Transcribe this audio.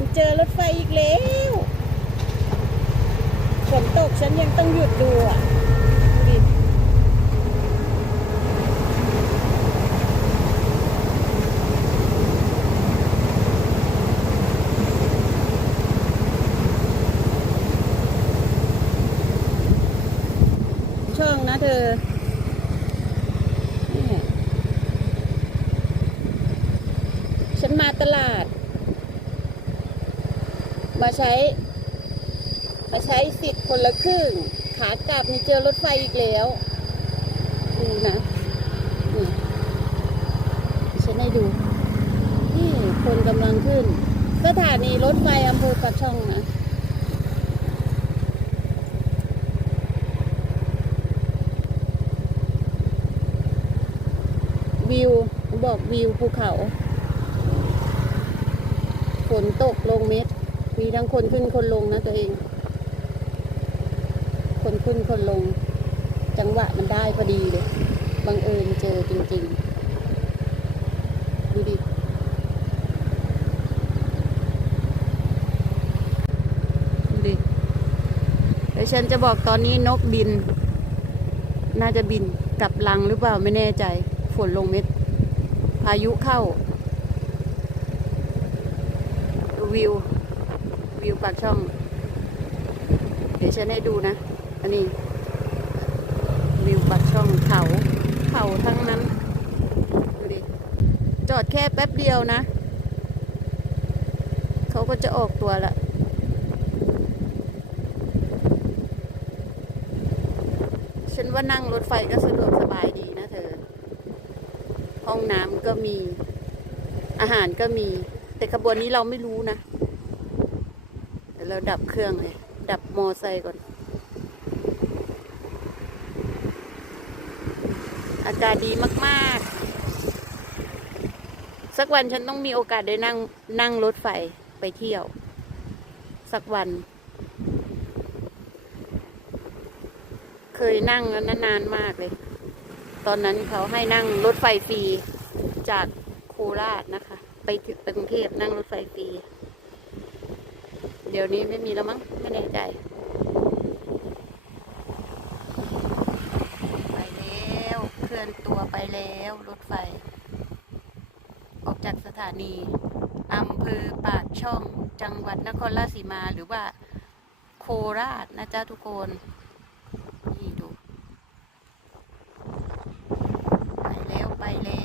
ฉันเจอรถไฟอีกแล้วฝนตกฉันยังต้องหยุดดูอะดูดิช่องนะเธอฉันมาตลาด มาใช้ มาใช้สิทธิ์คนละครึ่ง ขากลับนี่เจอรถไฟอีกแล้วดูนะนี่ฉันให้ดูนี่คนกำลังขึ้น สถานีรถไฟอำเภอปากช่องนะวิวบอกวิวภูเขา ฝนตกลงเม็ด มีทั้งคนขึ้นคนลงนะตัวเอง คนขึ้นคนลง จังหวะมันได้พอดีเลย บังเอิญเจอจริง ๆ ดูดิดูดิเดี๋ยวฉันจะบอกตอนนี้นกบิน น่าจะบินกลับลังหรือเปล่าไม่แน่ใจ ฝนลงเม็ด พายุเข้าวิว วิวปากช่อง เดี๋ยวฉันให้ดูนะ อันนี้ วิวปากช่องเขาเขาทั้งนั้น ดูดิ จอดแค่แป๊บเดียวนะ เขาก็จะออกตัวละฉันว่านั่งรถไฟก็สะดวกสบายดีนะเธอ ห้องน้ำก็มี อาหารก็มี แต่ขบวนนี้เราไม่รู้นะ เดี๋ยวเราดับเครื่องเลย ดับมอไซค์ก่อน อากาศดีมากๆ สักวันฉันต้องมีโอกาสได้นั่งนั่งรถไฟไปเที่ยว สักวัน เคยนั่งแล้วนานๆมากเลย ตอนนั้นเขาให้นั่งรถไฟฟรีจากโคราชนะคะ ไปถึงกรุงเทพนั่งรถไฟฟรี เดี๋ยวนี้ไม่มีแล้วมั้งไม่แน่ใจไปแล้วเคลื่อนตัวไปแล้วรถไฟ ออกจากสถานีอำเภอปากช่องจังหวัดนครราชสีมาหรือว่าโคราชนะจ๊ะทุกคนนี่ดู ไปแล้วไปแล้ว